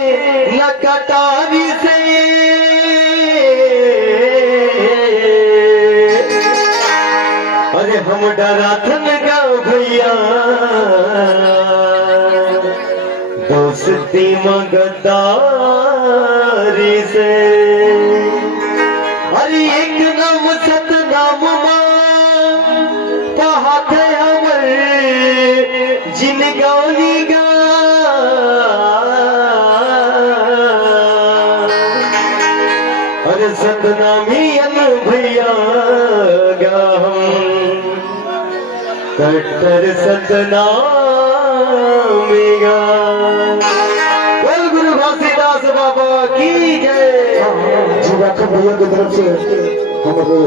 न कटारी से अरे हम डरा थन गाँव भैया दोस्ती मगदारी से अरे एक नाम सतनाम हाथ हमर जिन गौरी गा अरे सतनामी अन भैया गा हम कट्टर सतनामी गा। बोल गुरु घासीदास बाबा की जय। जी राखा भैया की तरफ से हमारे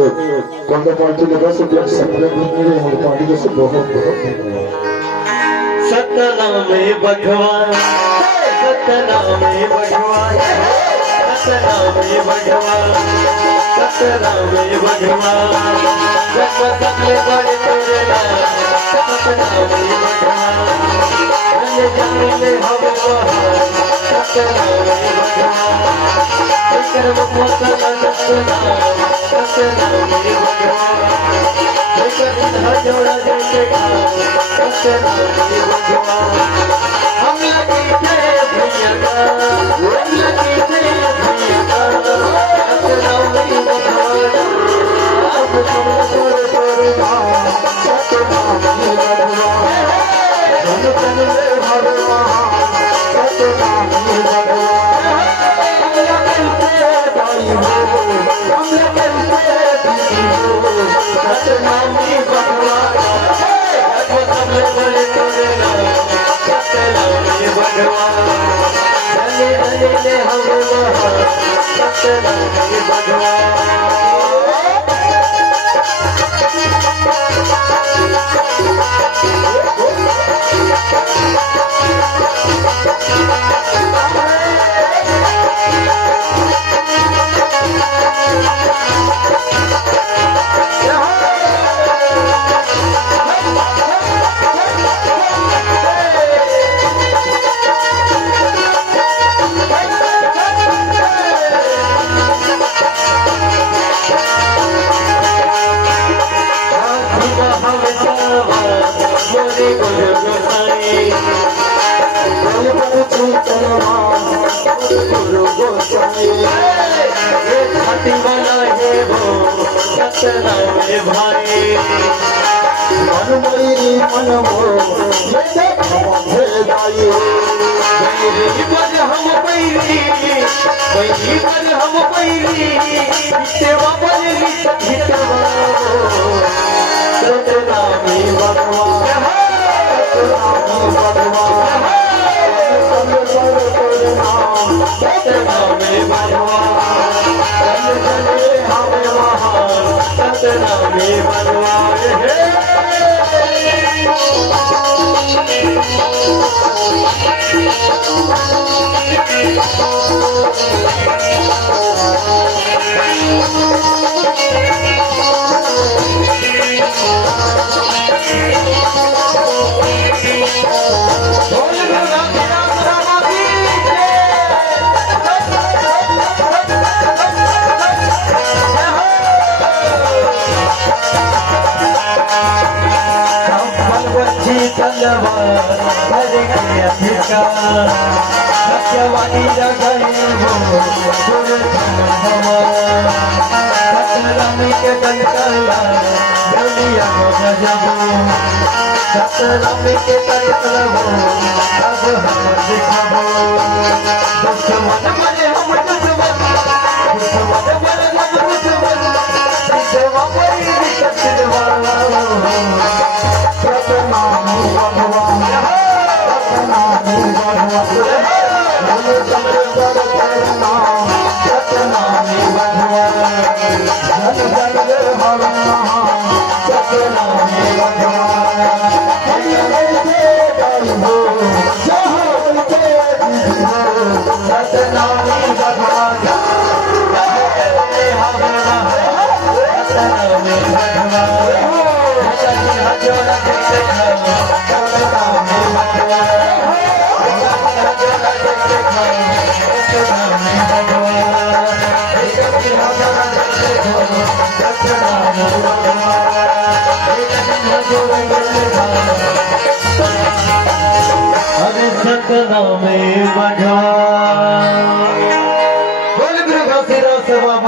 कौंदा पार्टी के 10 रुपया सप्लाई करने में हमारे पार्टी के से बहुत बहुत धन्यवाद। सतनाम में भगवान सतनाम में भगवान सतनाम में भगवान सतनाम में भगवान जब सबले बड़े तेरे नाम सतनाम में भगवान जाने जाने हम वहाँ सतनाम में भगवान करम मोता सतनाम सतनाम में भगवान जोड़ा जैसे सतनाम में भगवान हम लगे थे भैया का हम लगे थे भैया का सतनाम में भगवान अब तुम तोड़ सतनाम में भगवान धन धन में भगवान सतनाम में भगवान हम लगे थे भाई हो हम लगे थे भाई हो सतनाम में भगवान सबले बड़े तेरे नाम सतनाम में भगवान धने धने हम वहाँ सतनाम में भगवान। सतनाम में भाई मन मेरी मन हो जैसे हम भेदाई पर हम पैरी पर हम पैरी सेवा पर हितवा सतनाम में भगवान सतनाम में भगवान हम वहाँ सतनाम में भगवान है। सत्यवादी जगह सतनाम के कलकला गलिया सतनाम के कलकला अब हम दिखाबो दुश्मन मरे हम दुश्मन मरे हम दुश्मन सेवा परी सतवा सतनाम भगवान सतनाम भगवान सतनाम भगवान जन जन भगवान सतनाम भगवान सतनाम भगवान सतनाम भगवान सतना में बढ़ा बोल गुरु घासीदास बाबा